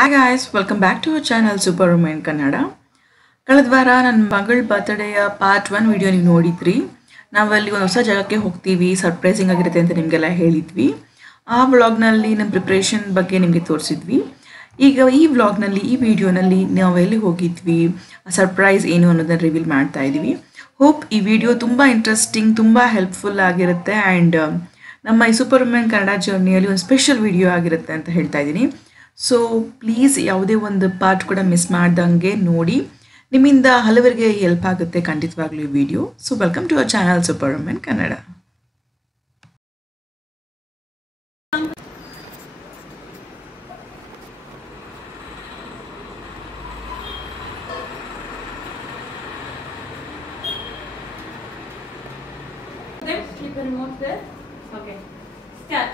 Hi guys, welcome back to our channel superwoman Kannada. ಕಳೆದ ವಾರ ನನ್ನ ಮಗಳ ಬರ್ತ್ಡೇಯ ಪಾರ್ಟ್ 1 ವಿಡಿಯೋ ನೀವು ನೋಡಿದ್ರಿ. ನಾವು ಅಲ್ಲಿ ಒಂದು ಹೊಸ ಜಾಗಕ್ಕೆ ಹೋಗ್ತೀವಿ, ಸರ್ಪ್ರೈಸಿಂಗ್ ಆಗಿರುತ್ತೆ ಅಂತ ನಿಮಗೆಲ್ಲ ಹೇಳಿದ್ವಿ. ಆ ವ್ಲಾಗ್ನಲ್ಲಿ ನಮ್ಮ ಪ್ರಿಪ್ರೇಷನ್ ಬಗ್ಗೆ ನಿಮಗೆ ತೋರಿಸಿದ್ವಿ. ಈಗ ಈ ವ್ಲಾಗ್ನಲ್ಲಿ ಈ ವಿಡಿಯೋನಲ್ಲಿ ನಾವು ಎಲ್ಲಿ ಹೋಗಿದ್ವಿ, ಸರ್ಪ್ರೈಸ್ ಏನು ಅನ್ನೋದನ್ನ ರಿವೀಲ್ ಮಾಡ್ತಾ ಇದ್ದೀವಿ. ಹೋಪ್ ಈ ವಿಡಿಯೋ ತುಂಬ ಇಂಟ್ರೆಸ್ಟಿಂಗ್, ತುಂಬ ಹೆಲ್ಪ್ಫುಲ್ ಆಗಿರುತ್ತೆ ಆ್ಯಂಡ್ ನಮ್ಮ ಈ ಸೂಪರ್ವುಮನ್ ಕನ್ನಡ ಜರ್ನಿಯಲ್ಲಿ ಒಂದು ಸ್ಪೆಷಲ್ ವಿಡಿಯೋ ಆಗಿರುತ್ತೆ ಅಂತ ಹೇಳ್ತಾ ಇದ್ದೀನಿ. ಸೊ ಪ್ಲೀಸ್ ಯಾವುದೇ ಒಂದು ಪಾರ್ಟ್ ಕೂಡ ಮಿಸ್ ಮಾಡ್ದಂಗೆ ನೋಡಿ. ನಿಮ್ಮಿಂದ ಹಲವರಿಗೆ ಹೆಲ್ಪ್ ಆಗುತ್ತೆ ಖಂಡಿತವಾಗ್ಲೂ ಈ video. So welcome to our channel superwoman Kannada. Keep the remote there. Okay. Start.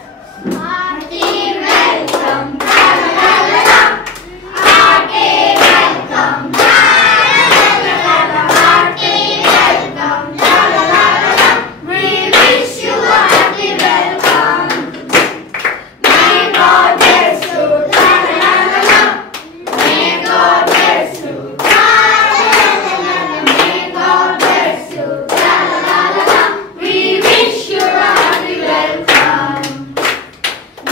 Hearty welcome, la la la la. Hearty welcome, la la la la. Hearty welcome, la la la la. We wish you a happy welcome. May God bless you, la la la la. May God bless you, la la la la. May God bless you, la la la la. We wish you a happy welcome.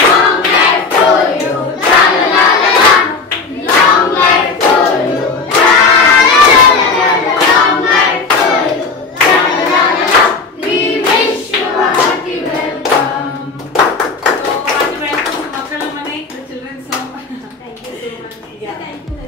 Long life to you, la la la la la. Long life to you, la la la la la. Long life to you, la la la la la. We wish you a happy welcome. So, hearty welcome to Makkala Mane, the children's home. Thank you so much. Yeah. Thank you.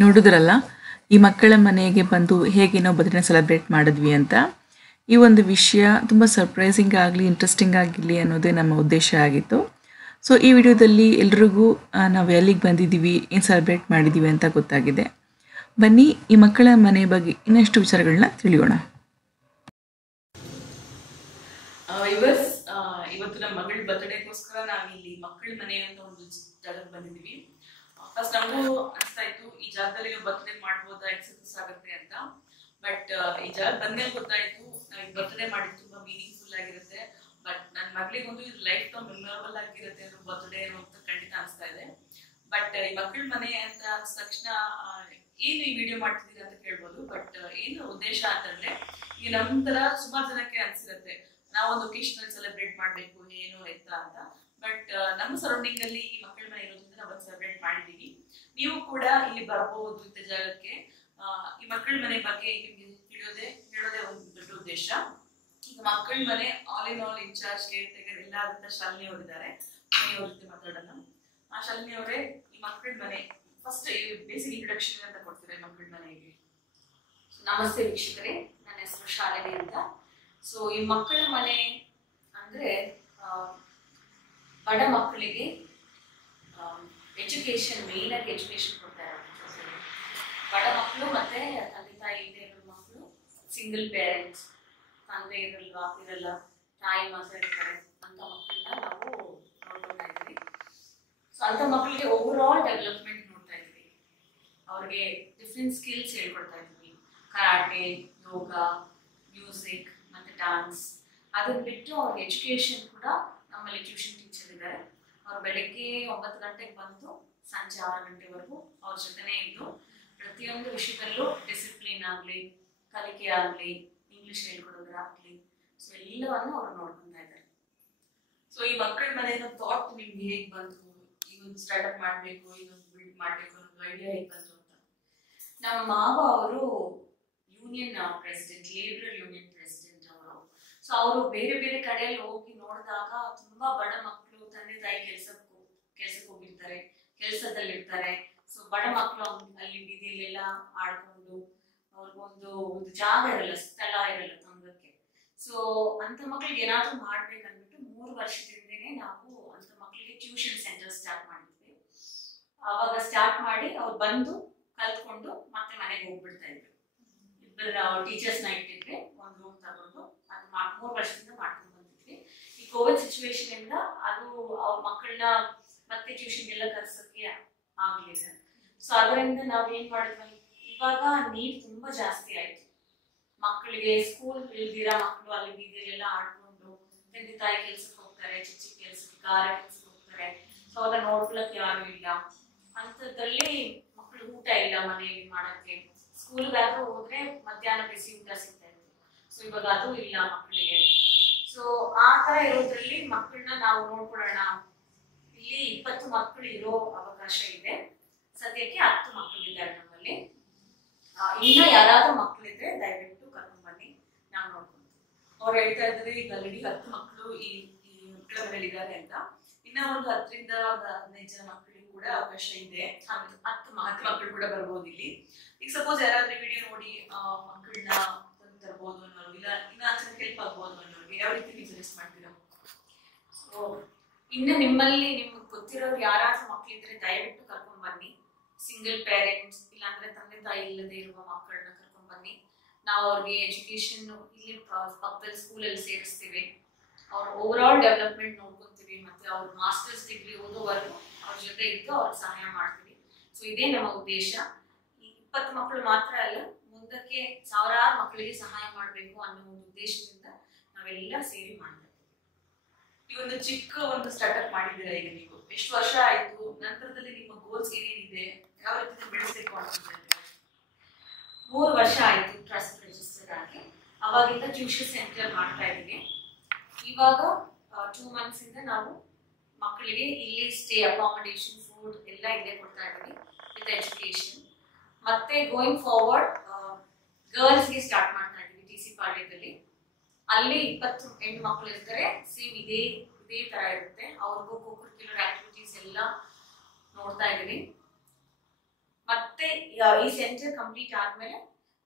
ನೋಡಿದ್ರಲ್ಲ ಈ ಮಕ್ಕಳ ಮನೆಗೆ ಬಂದು ಹೇಗೆ ನಾವು birthday celebrate ಮಾಡಿದ್ವಿ ಅಂತ. ಈ ಒಂದು ವಿಷಯ ತುಂಬ ಸರ್ಪ್ರೈಸಿಂಗ್ ಆಗಲಿ ಇಂಟ್ರೆಸ್ಟಿಂಗ್ ಆಗಿರಲಿ ಅನ್ನೋದೇ ನಮ್ಮ ಉದ್ದೇಶ ಆಗಿತ್ತು. ಸೊ ಈ ವಿಡಿಯೋದಲ್ಲಿ ಎಲ್ರಿಗೂ ನಾವು ಎಲ್ಲಿಗೆ ಬಂದಿದ್ದೀವಿ, ಏನು ಸೆಲೆಬ್ರೇಟ್ ಮಾಡಿದ್ದೀವಿ ಅಂತ ಗೊತ್ತಾಗಿದೆ. ಬನ್ನಿ ಈ ಮಕ್ಕಳ ಮನೆ ಬಗ್ಗೆ ಇನ್ನಷ್ಟು ವಿಚಾರಗಳನ್ನ ತಿಳಿಯೋಣ. ಇವತ್ತು ನಮ್ಮ ಮಗಳ ಬರ್ತ್ಡೇಗೋಸ್ಕರ ನಾವಿಲ್ಲಿ ಮಕ್ಕಳ ಮನೆ ಅಂತ ಒಂದು ಜಾಗಕ್ಕೆ ಬಂದಿದ್ದೀವಿ. ಫಸ್ಟ್ ನಮಗೂ ಅನಿಸ್ತಾ ಇತ್ತು ಈ ಜಾಗದಲ್ಲಿ ನಾವು ಬರ್ತ್ಡೇ ಮಾಡ್ಬೋದಾ, ಎಕ್ಸರ್ಸೈಸ್ ಆಗುತ್ತೆ ಅಂತ. ಬಟ್ ಈ ಜಾಗ ಬಂದ್ಮೇಲೆ ಗೊತ್ತಾಯ್ತು ನಾವು ಈ ಬರ್ತ್ಡೇ ಮಾಡಿದ್ದು ತುಂಬಾ ಮೀನಿಂಗ್ಫುಲ್ ಆಗಿರುತ್ತೆ. ಬಟ್ ನನ್ನ ಮಗಳಿಗೊಂದು ಇದು ಲೈಫ್ ಟೈಮ್ ಮೆಮೊರಬಲ್ ಆಗಿರುತ್ತೆ ಅನ್ನೋ ಬರ್ತ್ಡೇ ಅಂತ ಖಂಡಿತ ಅನಿಸ್ತಾ ಇದೆ. ಬಟ್ ಈ ಮಕ್ಕಳ ಮನೆ ಅಂತ ಅನಿದ ತಕ್ಷಣ ಏನು ಈ ವಿಡಿಯೋ ಮಾಡ್ತಿದ್ದೀರಾ ಅಂತ ಕೇಳ್ಬೋದು. ಬಟ್ ಏನು ಉದ್ದೇಶ ಅಂತಂದ್ರೆ ಈಗ ನಮ್ಮ ತರ ಸುಮಾರು ಜನಕ್ಕೆ ಅನ್ಸಿರುತ್ತೆ ನಾವೊಂದು ಒಕೇಶನ್ ಸೆಲೆಬ್ರೇಟ್ ಮಾಡ್ಬೇಕು ಏನು ಎತ್ತ ಅಂತ. ಬಟ್ ನಮ್ಮ ಸರೌಂಡಿಂಗ್ ಅಲ್ಲಿ ಈ ಮಕ್ಕಳ ಮನೆ ಇರೋದ್ರಿಂದ ನಾವು ಸೆಲೆಬ್ರೇಟ್ ಮಾಡಿದೀವಿ. ನೀವು ಕೂಡ ಇಲ್ಲಿ ಬರ್ಬಹುದು ಇಂಥ ಜಾಗಕ್ಕೆ. ಈ ಮಕ್ಕಳ ಮನೆ ಬಗ್ಗೆ ನಿಮ್ಗೆ ಹೇಳೋದೇ ಒಂದು ದೊಡ್ಡ ಉದ್ದೇಶ. ಈಗ ಮಕ್ಕಳ ಮನೆ all in all incharge caretaker ಎಲ್ಲ ಆದಂತ ಶಾಲಿನಿ ಅವರಿದ್ದಾರೆ. ಅವ್ರ ಜೊತೆ ಮಾತಾಡೋಣ. ಶಾಲಿನಿ ಅವರೇ, ಈ ಮಕ್ಕಳ ಮನೆ ಫಸ್ಟ್ ಬೇಸಿಕ್ ಇಂಟ್ರೊಡಕ್ಷನ್ ಅಂತ ಕೊಡ್ತೀರಾ ಈ ಮಕ್ಕಳ ಮನೆಗೆ? ನಮಸ್ತೆ ವೀಕ್ಷಕರೇ, ನನ್ನ ಹೆಸರು ಶಾಲಿನಿ ಅಂತ. ಸೊ ಈ ಮಕ್ಕಳ ಮನೆ ಅಂದ್ರೆ ಬಡ ಮಕ್ಕಳಿಗೆ ಎಜುಕೇಶನ್, ಮೇನ್ ಆಗಿ ಎಜುಕೇಶನ್ ಕೊಡ್ತಾ ಇರೋದು. ಬಡ ಮಕ್ಕಳು ಮತ್ತೆ ತಂದೆ ತಾಯಿ ಇಲ್ಲದೆ ಇರೋ ಮಕ್ಕಳು, ಸಿಂಗಲ್ ಪೇರೆಂಟ್ಸ್, ತಂದೆ ಇರಲ್ಲ, ತಾಯಿ ಮಾತ್ರ ಇರ್ತಾರೆ ಅಂತ ಮಕ್ಕಳನ್ನ ನಾವು ನೋಡ್ಕೊತಾ ಇದ್ವಿ. ಸೊ ಅಂತ ಮಕ್ಕಳಿಗೆ ಓವರ್ ಆಲ್ ಡೆವಲಪ್ಮೆಂಟ್ ನೋಡ್ತಾ ಇದ್ವಿ. ಅವ್ರಿಗೆ ಡಿಫ್ರೆಂಟ್ ಸ್ಕಿಲ್ಸ್ ಹೇಳ್ಕೊಡ್ತಾ ಇದ್ವಿ. ಕರಾಟೆ, ಯೋಗ, ಮ್ಯೂಸಿಕ್ ಮತ್ತೆ ಡಾನ್ಸ್. ಅದನ್ನ ಬಿಟ್ಟು ಅವ್ರಿಗೆ ಎಜುಕೇಶನ್ ಕೂಡ ನಮ್ಮಲ್ಲಿ ಟ್ಯೂಷನ್ ಟೀಚರ್ ಇದ್ದಾರೆ. ಅವ್ರು ಬೆಳಗ್ಗೆ 9 ಗಂಟೆಗೆ ಬಂದು ಸಂಜೆ 6 ಗಂಟೆವರೆಗೂ ಅವ್ರ ಜೊತೆನೇ ಇದ್ದು ಪ್ರತಿಯೊಂದು ವಿಷಯದಲ್ಲೂ ಡಿಸಿಪ್ಲಿನ್ ಆಗಲಿ, ಕಲಿಕೆ ಆಗಲಿ, ಇಂಗ್ಲಿಷ್ ಹೇಳ್ಕೊಡೋದಾಗ್ಲಿ, ಸೊ ಎಲ್ಲವನ್ನು ಅವ್ರು ನೋಡ್ಕೊಂತಾ ಇದ್ದಾರೆ. ಸೊ ಈ ಮಕ್ಕಳ ಮನೆ ಥಾಟ್ ನಿಮ್ಗೆ ಹೇಗೆ ಬಂತು? ಈಗ ಒಂದು ಸ್ಟಾರ್ಟ್ಅಪ್ ಮಾಡಬೇಕು, ಈಗ ಒಂದು ಬಿಲ್ಡ್ ಮಾಡಬೇಕು ಅನ್ನೋ ಐಡಿಯಾ ಹೇಗೆ ಬಂತು ಅಂತ? ನಮ್ಮ ಮಾವ ಅವರು union president, labour union president ಅವರು. ಸೊ ಅವರು ಬೇರೆ ಬೇರೆ ಕಡೆಯಲ್ಲಿ ಹೋಗಿ ನೋಡಿದಾಗ ತುಂಬಾ ಬಡ ಮಕ್ಕಳು ತಂದೆ ತಾಯಿ ಕೆಲ್ಸಕ್ಕೆ ಹೋಗಿರ್ತಾರೆ, ಕೆಲಸದಲ್ಲಿರ್ತಾರೆ. ಸೊ ಬಡ ಮಕ್ಕಳು ಅಲ್ಲಿ ಬೀದಿಯಲ್ಲೆಲ್ಲ ಆಡ್ಕೊಂಡು ಅವ್ರಿಗೊಂದು ಜಾಗ ಇರಲ್ಲ, ಸ್ಥಳ ಇರಲ್ಲ ತಂಗಕ್ಕೆ. ಸೊ ಅಂತ ಮಕ್ಳಿಗೆ ಏನಾದ್ರೂ ಮಾಡ್ಬೇಕಂದ್ಬಿಟ್ಟು 3 ವರ್ಷದಿಂದನೇ ನಾವು ಅಂತ ಮಕ್ಳಿಗೆ ಟ್ಯೂಷನ್ ಸೆಂಟರ್ ಸ್ಟಾರ್ಟ್ ಮಾಡಿದ್ವಿ. ಅವಾಗ ಸ್ಟಾರ್ಟ್ ಮಾಡಿ ಅವ್ರು ಬಂದು ಕಲ್ತ್ಕೊಂಡು ಮತ್ತೆ ಮನೆಗೆ ಹೋಗ್ಬಿಡ್ತಾ ಇದ್ರು. ಇಬ್ಬರು ಟೀಚರ್ಸ್ ನ ಇಟ್ಟಿದ್ರೆ ಒಂದು ರೂಮ್ ತಗೊಂಡು ಅದು 3 ವರ್ಷದಿಂದ ಮಾಡ್ಕೊಂಡು ಬಂದಿದ್ವಿ. ಈ ಕೋವಿಡ್ ಸಿಚುವೇಶನ್ ಇಂದ ಅದು ಅವ್ರ ಮಕ್ಕಳನ್ನ ಮತ್ತೆ ಟ್ಯೂಷನ್ ಎಲ್ಲ ಕರ್ಸಕ್ಕೆ ಆಗ್ಲಿಲ್ಲ. ಸೊ ಅದರಿಂದ ನಾವ್ ಏನ್ ಮಾಡಿದ್ವಿ, ಇವಾಗ ನೀರ್ ತುಂಬಾ ಜಾಸ್ತಿ ಆಯ್ತು. ಮಕ್ಕಳಿಗೆ ಸ್ಕೂಲ್ ಇಲ್ದಿರಾ ಮಕ್ಕಳು ಅಲ್ಲಿ ಬೀದಿಯಲ್ಲೆಲ್ಲ ಆಡ್ಕೊಂಡು ತಂದೆ ತಾಯಿ ಕೆಲ್ಸಕ್ಕೆ ಹೋಗ್ತಾರೆ, ಚಿಕ್ಕ ಕೆಲ್ಸಕ್ಕೆ, ಗಾರ ಕೆಲ್ಸಕ್ಕೆ ಹೋಗ್ತಾರೆ. ಸೊ ಅದನ್ನ ನೋಡ್ಕೊಳಕ್ ಯಾರು ಇಲ್ಲ. ಅಂತದ್ರಲ್ಲಿ ಮಕ್ಕಳು ಊಟ ಇಲ್ಲ ಮನೆಯಲ್ಲಿ ಮಾಡಕ್ಕೆ. ಸ್ಕೂಲ್ಗಾದ್ರೂ ಹೋದ್ರೆ ಮಧ್ಯಾಹ್ನ ಬಿಸಿ ಊಟ ಸಿಗ್ತಾ ಇತ್ತು. ಸೊ ಇವಾಗ ಅದು ಇಲ್ಲ ಮಕ್ಕಳಿಗೆ. ಸೊ ಆ ತರ ಇರೋದ್ರಲ್ಲಿ ಮಕ್ಕಳನ್ನ ನಾವು ನೋಡ್ಕೊಳ್ಳೋಣ. ಇಲ್ಲಿ 20 ಮಕ್ಕಳು ಇರೋ ಅವಕಾಶ ಇದೆ. ಸದ್ಯಕ್ಕೆ 10 ಮಕ್ಕಳಿದ್ದಾರೆ ನಮ್ಮಲ್ಲಿ. ಇನ್ನ ಯಾರಾದ್ರೂ ಮಕ್ಕಳಿದ್ರೆ ದಯವಿಟ್ಟು ಕರ್ಕೊಂಡ್ ಬನ್ನಿ, ನಾವು ನೋಡ್ಕೊಂತೀವಿ. ಅವ್ರು ಹೇಳ್ತಾ ಇದ್ದಾರೆ ಈಗ ಆಲ್ರೆಡಿ 10 ಮಕ್ಕಳು ಈ ಮಕ್ಕಳ ಮನೇಲಿ ಇದ್ದಾರೆ ಅಂತ. ಇನ್ನ ಒಂದು 10 ರಿಂದ 15 ಜನ ಮಕ್ಕಳಿಗೆ ಕೂಡ ಅವಕಾಶ ಇದೆ. 10 ಮಕ್ಕಳು ಕೂಡ ಬರ್ಬೋದು ಇಲ್ಲಿ. ಈಗ ಸಪೋಸ್ ಯಾರಾದ್ರೂ ವಿಡಿಯೋ ನೋಡಿ ಮಕ್ಕಳನ್ನ ತರ್ಬೋದು ಅನ್ನೋರು, ಇಲ್ಲ ಇನ್ನ ಚೆನ್ನಾಗಿ ಹೆಲ್ಪ್ ಆಗ್ಬೋದು ಅನ್ನೋರಿಗೆ ಯಾವ ರೀತಿ ನೀವು ಸಜೆಸ್ಟ್ ಮಾಡ್ತೀರಾ? ಸೊ ಇನ್ನು ನಿಮ್ಮಲ್ಲಿ ನಿಮ್ಗೆ ಗೊತ್ತಿರೋರು ಯಾರಾದ್ರೂ ಮಕ್ಕಳಿದ್ರೆ ದಯವಿಟ್ಟು ಕರ್ಕೊಂಡ್ ಬನ್ನಿ. ಸಿಂಗಲ್ ಪೇರೆಂಟ್ಸ್, ಇಲ್ಲಾಂದ್ರೆ ತಂದೆ ತಾಯಿ ಇಲ್ಲದೆ ಇರುವ ಮಕ್ಕಳನ್ನ ಕರ್ಕೊಂಡ್ ಬನ್ನಿ. ನಾವು ಅವ್ರಿಗೆ ಎಜುಕೇಶನ್ ಇಲ್ಲಿ ಪಕ್ಕದಲ್ಲಿ ಸ್ಕೂಲಲ್ಲಿ ಸೇರಿಸ್ತೀವಿ. ಅವ್ರ ಓವರ್ ಆಲ್ ಡೆವಲಪ್ಮೆಂಟ್ ನೋಡ್ಕೊಂತೀವಿ. ಮತ್ತೆ ಅವ್ರ ಮಾಸ್ಟರ್ಸ್ ಡಿಗ್ರಿ ಓದೋವರೆಗೂ ಅವ್ರ ಜೊತೆ ಇದ್ದು ಅವ್ರಿಗೆ ಸಹಾಯ ಮಾಡ್ತೀವಿ. ಸೊ ಇದೇ ನಮ್ಮ ಉದ್ದೇಶ. ಈ 20 ಮಕ್ಕಳು ಮಾತ್ರ ಅಲ್ಲ, ಮುಂದಕ್ಕೆ ಸಾವಿರಾರು ಮಕ್ಕಳಿಗೆ ಸಹಾಯ ಮಾಡಬೇಕು ಅನ್ನೋ ಒಂದು ಉದ್ದೇಶದಿಂದ ನಾವೆಲ್ಲ ಸೇರಿ ಮಾಡ್ತೀವಿ. ಈ ಒಂದು ಚಿಕ್ಕ ಒಂದು ಸ್ಟಾರ್ಟ್ಅಪ್ ಮಾಡಿದ್ದೀರಾ ಈಗ ನೀವು, ಎಷ್ಟು ವರ್ಷ ಆಯ್ತು? ನಂತರದಲ್ಲಿ ನಿಮ್ಮ ಗೋಲ್ಸ್ ಏನೇನಿದೆ, ಯಾವ ರೀತಿ ಬೆಳೆಸಬೇಕು ಅಂತ? 3 ವರ್ಷ ಆಯ್ತು ಟ್ರಸ್ಟ್ ರಿಜಿಸ್ಟರ್ ಆಗಿ. ಅವಾಗಿಂದ ಟ್ಯೂಷನ್ ಸೆಂಟರ್ ಮಾಡ್ತಾ ಇದ್ದೀವಿ. ಇವಾಗ 2 ಮಂತ್ಸ್ ಇಂದ ನಾವು ಮಕ್ಕಳಿಗೆ ಇಲ್ಲಿ ಸ್ಟೇ, ಅಕಾಮಿಡೇಷನ್, ಫುಡ್ ಎಲ್ಲ ಇಲ್ಲೇ ಕೊಡ್ತಾ ಇದ್ದೀವಿ ವಿತ್ ಎಜುಕೇಶನ್. ಮತ್ತೆ ಗೋಯಿಂಗ್ ಫಾರ್ವರ್ಡ್ ಗರ್ಲ್ಸ್ಗೆ ಸ್ಟಾರ್ಟ್ ಮಾಡ್ತಾ ಇದ್ದೀವಿ TC ಪಾಳ್ಯದಲ್ಲಿ. ಅಲ್ಲಿ 20 ಹೆಣ್ಣು ಮಕ್ಕಳು ಇರ್ತಾರೆ. ಸೇಮ್ ಇದೇ ತರ ಇರುತ್ತೆ. ಅವ್ರಿಗೂ ಕೋಕರಿಕ್ಯುಲರ್ ಆಕ್ಟಿವಿಟೀಸ್ ಎಲ್ಲ ನೋಡ್ತಾ ಇದ್ದೀವಿ. ಮತ್ತೆ ಈ ಸೆಂಟರ್ ಕಂಪ್ಲೀಟ್ ಆದ್ಮೇಲೆ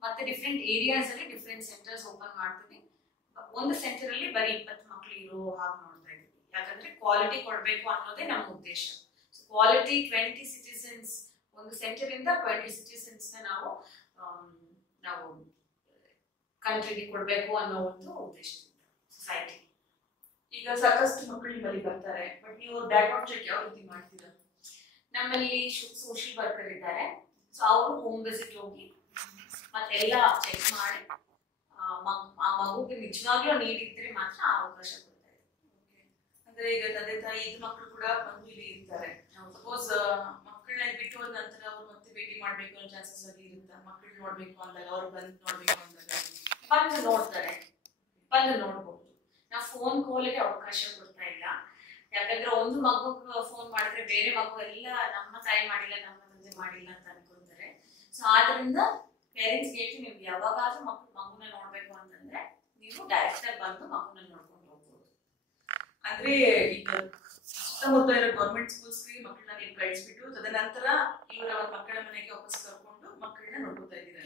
ಮತ್ತೆ ಡಿಫ್ರೆಂಟ್ ಏರಿಯಾಸ್ ಅಲ್ಲಿ ಡಿಫ್ರೆಂಟ್ ಸೆಂಟರ್ಸ್ ಓಪನ್ ಮಾಡ್ತೀನಿ. ಒಂದು ಸೆಂಟರ್ ಅಲ್ಲಿ ಬರೀ 20 ಮಕ್ಕಳು ಇರೋ ಹಾಗೆ ನೋಡ್ತಾ ಇದ್ದೀವಿ. ಯಾಕಂದ್ರೆ ಕ್ವಾಲಿಟಿ ಕೊಡಬೇಕು ಅನ್ನೋದೇ ನಮ್ಮ ಉದ್ದೇಶ. ಕ್ವಾಲಿಟಿ 20 ಸಿಟಿಸನ್ಸ್, ಒಂದು ಸೆಂಟರ್ ಇಂದ 20 ಸಿಟಿಸನ್ಸ್ ನಾವು ಕಂಟ್ರಿಗೆ ಕೊಡಬೇಕು ಅನ್ನೋ ಒಂದು ಉದ್ದೇಶದಿಂದ ಸೊಸೈಟಿ. ಈಗ ಸಾಕಷ್ಟು ಮಕ್ಕಳು ನಿಮ್ಮಲ್ಲಿ ಬರ್ತಾರೆ, ಬಟ್ ನೀವು ಬ್ಯಾಕ್ಗ್ರೌಂಡ್ ಚೆಕ್ ಯಾವ ರೀತಿ ಮಾಡ್ತೀರಾ? ನಮ್ಮಲ್ಲಿ ಸೋಷಿಯಲ್ ವರ್ಕರ್ ಇದ್ದಾರೆ. ಸೊ ಅವರು ಹೋಮ್ ವಿಸಿಟ್ ಹೋಗಿ ಮತ್ತೆಲ್ಲ ಚೆಕ್ ಮಾಡಿ ಆ ಮಗುಗೆ ನಿಜವಾಗ್ಲೂ ನೀಡ್ ಇದ್ರೆ ಮಾತ್ರ ಅವಕಾಶ ಕೊಡ್ತಾರೆ. ಅಂದ್ರೆ ಈಗ ತಂದೆ ತಾಯಿ ಇದು ಮಕ್ಕಳು ಕೂಡ ಬಂದು ಇಲ್ಲಿ ಇರ್ತಾರೆ. ಸಪೋಸ್ ಮಕ್ಕಳನ್ನ ಬಿಟ್ಟು ಹೋದ ನಂತರ ಅವ್ರು ಮತ್ತೆ ಭೇಟಿ ಮಾಡ್ಬೇಕು ಅನ್ನೋ ಚಾನ್ಸಸ್ ಅಲ್ಲಿ ಇರುತ್ತಾ? ಮಕ್ಕಳು ನೋಡ್ಬೇಕು ಅಂದಾಗ ಅವ್ರು ಬಂದು ನೋಡ್ಬೇಕು ಅಂದಾಗ ಬಂದು ನೋಡ್ತಾರೆ, ಬಂದು ನೋಡ್ಬೋದು. ನಾವು ಫೋನ್ ಕಾಲ್ಗೆ ಅವಕಾಶ ಕೊಡ್ತಾ ಇಲ್ಲ. ಯಾಕಂದ್ರೆ ಒಂದು ಮಗು ಫೋನ್ ಮಾಡಿದ್ರೆ ಬೇರೆ ಮಗು ಎಲ್ಲ ನಮ್ಮ ತಾಯಿ ಮಾಡಿಲ್ಲ, ನಮ್ಮ ತಂದೆ ಮಾಡಿಲ್ಲ ಅಂತ ಅನ್ಕೊಂತಾರೆ. ಸೊ ಆದ್ರಿಂದ ಪೇರೆಂಟ್ಸ್ ಹೇಳ್ತೀವಿ, ನಿಮ್ಗೆ ಯಾವಾಗಾದ್ರೂ ಮಗುನ ನೋಡ್ಬೇಕು ಅಂತಂದ್ರೆ ನೀವು ಡೈರೆಕ್ಟ್ ಆಗಿ ಬಂದು ಮಗುನ ನೋಡ್ಕೊಂಡು ಹೋಗ್ಬೋದು. ಅಂದ್ರೆ ಈಗ ಸುತ್ತಮುತ್ತ ಇರೋ ಗೌರ್ಮೆಂಟ್ ಸ್ಕೂಲ್ಸ್ಗೆ ಮಕ್ಕಳನ್ನ ನೀವು ಕಳಿಸ್ಬಿಟ್ಟು ತದನಂತರ ಇವರ ಮಕ್ಕಳ ಮನೆಗೆ ವಾಪಸ್ ಕರ್ಕೊಂಡು ಮಕ್ಕಳನ್ನ ನೋಡ್ಕೊತಾ ಇದ್ದೀರಾ?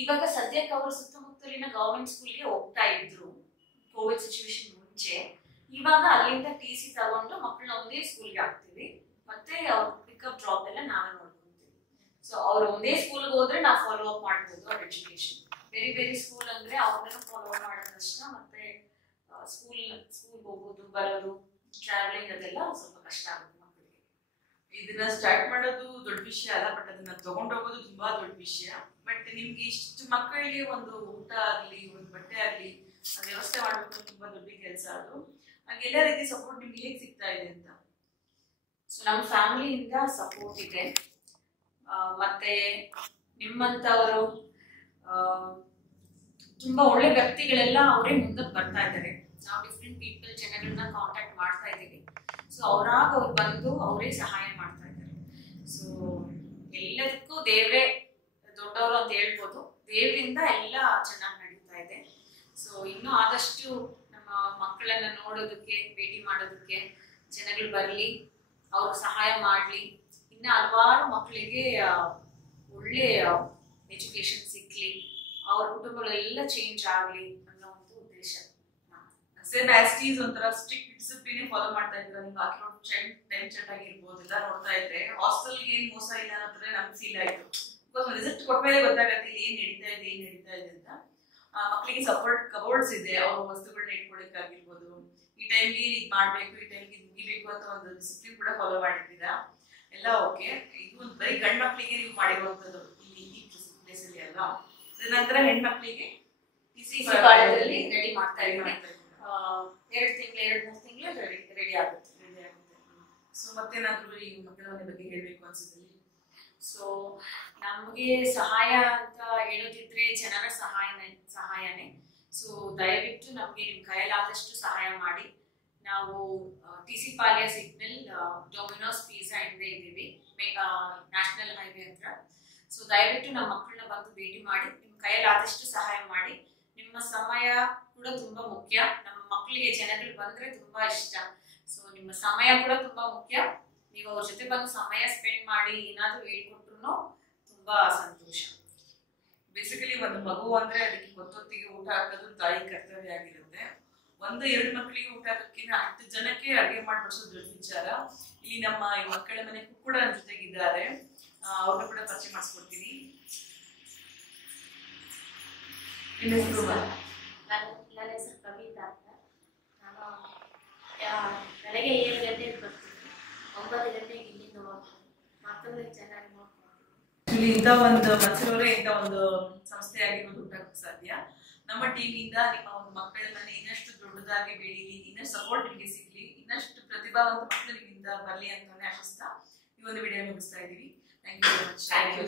ಇವಾಗ ಸದ್ಯಕ್ಕೆ ಅವರು ಸುತ್ತಮುತ್ತಲಿನ ಗವರ್ಮೆಂಟ್ ಸ್ಕೂಲ್ಗೆ ಹೋಗ್ತಾ ಇದ್ರು ಕೋವಿಡ್ ಸಿಚುವೇಶನ್ ಮುಂಚೆ. ಇವಾಗ ಅಲ್ಲಿಂದ TC ತಗೊಂಡು ಮಕ್ಕಳನ್ನ ಒಂದೇ ಸ್ಕೂಲ್ಗೆ ಹಾಕ್ತಿವಿ. ಮತ್ತೆ ಅವ್ರ ಪಿಕಪ್ ಡ್ರಾಪ್ ಎಲ್ಲ ನಾವೇ ನೋಡ್ಕೊಂತೀವಿ. ಸೊ ಅವ್ರು ಒಂದೇ ಸ್ಕೂಲ್ಗೆ ಹೋದ್ರೆ ನಾವು ಫಾಲೋ ಅಪ್ ಮಾಡ್ಬೋದು ಅವ್ರ ಎಜುಕೇಶನ್. ಬೇರೆ ಬೇರೆ ಸ್ಕೂಲ್ ಅಂದ್ರೆ ಅವ್ರನ್ನ ಫಾಲೋ ಅಪ್ ಮಾಡೋದು ಕಷ್ಟ. ಮತ್ತೆ ಸ್ಕೂಲ್ ಹೋಗೋದು ಬರೋದು ಟ್ರಾವೆಲಿಂಗ್ ಅದೆಲ್ಲ ಸ್ವಲ್ಪ ಕಷ್ಟ ಆಗುತ್ತೆ ಮಕ್ಕಳಿಗೆ. ಇದನ್ನ ಸ್ಟಾರ್ಟ್ ಮಾಡೋದು ದೊಡ್ಡ ವಿಷಯ ಅಲ್ಲ, ಬಟ್ ಅದನ್ನ ತಗೊಂಡೋಗೋದು ತುಂಬಾ ದೊಡ್ಡ ವಿಷಯ. ಬಟ್ ನಿಮ್ಗೆ ಇಷ್ಟು ಮಕ್ಕಳಿಗೆ ಒಂದು ಊಟ ಆಗ್ಲಿ, ಒಂದು ಬಟ್ಟೆ ಆಗ್ಲಿ ವ್ಯವಸ್ಥೆ ಮಾಡ್ಬೇಕು ತುಂಬಾ ದೊಡ್ಡ ಕೆಲಸ. ಅದು ಎಲ್ಲ ರೀತಿ ಸಪೋರ್ಟ್ ನಿಮ್ಗೆ ಹೇಗೆ ಸಿಗ್ತಾ ಇದೆ ಅಂತ? ಸೊ ನಮ್ಮ ಫ್ಯಾಮಿಲಿಯಿಂದ ಸಪೋರ್ಟ್ ಇದೆ. ಮತ್ತೆ ನಿಮ್ಮಂತವರು ತುಂಬಾ ಒಳ್ಳೆ ವ್ಯಕ್ತಿಗಳೆಲ್ಲ ಅವರೇ ಮುಂದಕ್ಕೆ ಬರ್ತಾ ಇದ್ದಾರೆ. ನಾವು ಡಿಫ್ರೆಂಟ್ ಪೀಪಲ್ ಜನಗಳನ್ನ ಕಾಂಟ್ಯಾಕ್ಟ್ ಮಾಡ್ತಾ ಇದ್ದೀವಿ. ಸೊ ಅವ್ರಾಗ ಅವ್ರು ಬಂದು ಅವರೇ ಸಹಾಯ ಮಾಡ್ತಾ ಇದ್ದಾರೆ. ಸೊ ಎಲ್ಲದಕ್ಕೂ ದೇವ್ರೇ ದೊಡ್ಡವರು ಅಂತ ಹೇಳ್ಬೋದು. ದೇವರಿಂದ ಎಲ್ಲ ಚೆನ್ನಾಗಿ ನಡೀತಾ ಇದೆ. ಸೊ ಇನ್ನೂ ಆದಷ್ಟು ನಮ್ಮ ಮಕ್ಕಳನ್ನ ನೋಡೋದಕ್ಕೆ, ಭೇಟಿ ಮಾಡೋದಕ್ಕೆ ಜನಗಳು ಬರಲಿ, ಅವ್ರಿಗೆ ಸಹಾಯ ಮಾಡಲಿ. ಇನ್ನು ಹಲವಾರು ಮಕ್ಕಳಿಗೆ ಒಳ್ಳೆ ಎಜುಕೇಶನ್ ಸಿಗ್ಲಿ, ಅವ್ರ ಕುಟುಂಬಗಳೆಲ್ಲ ಚೇಂಜ್ ಆಗಲಿ ಅನ್ನೋ ಒಂದು ಉದ್ದೇಶ. ಸೇಮ್ ಆಸ್ ಇಟ್ ಈಸ್ ಒಂಥರ ಸ್ಟ್ರಿಕ್ಟ್ ಡಿಸಿಪ್ಲಿನ್ ಫಾಲೋ ಮಾಡ್ತಾ ಇದ್ದೀರಾ? ನಿಮ್ಗೆ ಹಾಕಿರೋ ಟೈಮ್ ಚೆಕ್ ಆಗಿರ್ಬೋದು ಎಲ್ಲ ನೋಡ್ತಾ ಇದ್ರೆ ಹಾಸ್ಟೆಲ್ಗೆ ಏನ್ ಮೋಸ ಇಲ್ಲ ಅನ್ನೋದ್ರೆ ನಮ್ಗೆ ಫೀಲ್ ಆಯ್ತು. ಬಿಕಾಸ್ ರಿಸಲ್ಟ್ ಕೊಟ್ಮೇಲೆ ಗೊತ್ತಾಗತ್ತೆ ಇಲ್ಲಿ ಏನ್ ನಡೀತಾ ಇದೆ ಅಂತ. ಮಕ್ಕಳಿಗೆ ಸಪೋರ್ಟ್ ಕಬೋರ್ಡ್ಸ್ ಇದೆ, ಅವ್ರ ವಸ್ತುಗಳನ್ನ ಇಟ್ಕೊಳಕ್ಕಾಗಿರ್ಬೋದು. ಈ ಟೈಮ್ಗೆ ಇದು ಮಾಡ್ಬೇಕು, ಈ ಟೈಮ್ಗೆ ಮುಗಿಬೇಕು ಅಂತ ಒಂದು ಡಿಸಿಪ್ಲಿನ್ ಕೂಡ ಫಾಲೋ ಮಾಡಿದ್ದೀರಾ, ಎಲ್ಲ ಓಕೆ. ಇದು ಒಂದು ಬರೀ ಗಂಡ್ ಮಕ್ಳಿಗೆ ನೀವು ಮಾಡಿರುವಂತದ್ದು ಈ ಪ್ಲೇಸ್ ಅಲ್ಲಿ ಅಲ್ಲ. ಅದ ನಂತರ ಹೆಣ್ಮಕ್ಳಿಗೆ ರೆಡಿ ಮಾಡ್ತಾ ಇದ್ದೀವಿ. 2-3 ತಿಂಗಳು ರೆಡಿ ಆಗುತ್ತೆ. ಸೊ ಮತ್ತೇನಾದ್ರೂ ಈ ಮಕ್ಕಳ ಮನೆ ಬಗ್ಗೆ ಹೇಳ್ಬೇಕು ಅನ್ಸುತ್ತೆ? ಸೊ ನಮಗೆ ಸಹಾಯ ಅಂತ ಹೇಳೋದಿದ್ರೆ ಜನರ ಸಹಾಯನೇ. ಸೊ ದಯವಿಟ್ಟು ನಮಗೆ ನಿಮ್ ಕೈಯಲ್ಲಾದಷ್ಟು ಸಹಾಯ ಮಾಡಿ. ನಾವು TC ಪಾಲ್ಯ ಸಿಗ್ನಲ್ ಡೊಮಿನೋಸ್ ಪಿಜ್ಜಾ ಇಂದ ಇದ್ದೀವಿ, ನ್ಯಾಷನಲ್ ಹೈವೇ ಹತ್ರ. ಸೊ ದಯವಿಟ್ಟು ನಮ್ಮ ಮಕ್ಕಳನ್ನ ಬಂದು ಭೇಟಿ ಮಾಡಿ, ನಿಮ್ ಕೈಯಲ್ಲಾದಷ್ಟು ಸಹಾಯ ಮಾಡಿ. ನಿಮ್ಮ ಸಮಯ ಕೂಡ ತುಂಬಾ ಮುಖ್ಯ. ನಮ್ಮ ಮಕ್ಕಳಿಗೆ ಜನಗಳು ಬಂದ್ರೆ ತುಂಬಾ ಇಷ್ಟ. ಸೊ ನಿಮ್ಮ ಸಮಯ ಕೂಡ ತುಂಬಾ ಮುಖ್ಯ. ನೀವು ಅವ್ರ ಜೊತೆ ಬಂದು ಸಮಯ ಸ್ಪೆಂಡ್ ಮಾಡಿ ಏನಾದ್ರೂ ಹೇಳ್ಕೊಟ್ರು ತುಂಬಾ ಸಂತೋಷ. ಬೇಸಿಕಲಿ ಒಂದು ಮಗು ಅಂದ್ರೆ ಅದಕ್ಕೆ ಹೊತ್ತೊತ್ತಿಗೆ ಊಟ ಹಾಕೋದು ತಾಯಿ ಕರ್ತವ್ಯ ಆಗಿರುತ್ತೆ. 1-2 ಮಕ್ಕಳಿಗೆ ಊಟ ಹಾಕೋಕ್ಕಿಂತ 10 ಜನಕ್ಕೆ ಅಡುಗೆ ಮಾಡಿ ಬಡಿಸೋದು ದೊಡ್ಡ ವಿಚಾರ. ಇಲ್ಲಿ ನಮ್ಮ ಮಕ್ಕಳ ಮನೆ ಕೂಡ ನನ್ನ ಜೊತೆಗಿದ್ದಾರೆ, ಅವ್ರನ್ನ ಕೂಡ ಪರಿಚಯ ಮಾಡಿಸ್ಕೊಡ್ತೀನಿ. ನನ್ನ ಹೆಸರು ಕವಿತಾ ಅಂತ. ನಾನು ಬೆಳಗ್ಗೆ 7 ಗಂಟೆಗೆ ಬರ್ತೀನಿ, 9 ಗಂಟೆಗೆ ಇಲ್ಲಿಂದ ಹೋಗ್ತೀನಿ. ಮಕ್ಕಳಿಗೆ ಚೆನ್ನಾಗಿ ನೋಡ್ಕೊಂಡು ಇಂಥ ಒಂದು ಮನಸ್ಸಿನವರೇ ಇಂಥ ಒಂದು ಸಂಸ್ಥೆ ಆಗಿರೋದು ಊಟಕ್ಕೆ ಸಾಧ್ಯ. ನಮ್ಮ ಟೀಮಿಂದ ನಿಮ್ಮ ಒಂದು ಮಕ್ಕಳ ಮನೆ ಇನ್ನಷ್ಟು ದೊಡ್ಡದಾಗಿ ಬೆಳೀಲಿ, ಇನ್ನಷ್ಟು ಸಪೋರ್ಟ್ ನಿಮಗೆ ಸಿಗ್ಲಿ, ಇನ್ನಷ್ಟು ಪ್ರತಿಭಾವಂತ ಮಕ್ಕಳು ನಿಮ್ಮಿಂದ ಬರಲಿ ಅಂತಾನೆ ಆಶಿಸ್ತಾ ಈ ಒಂದು ವಿಡಿಯೋ ಮುಗಿಸ್ತಾ ಇದ್ದೀವಿ. Thank you.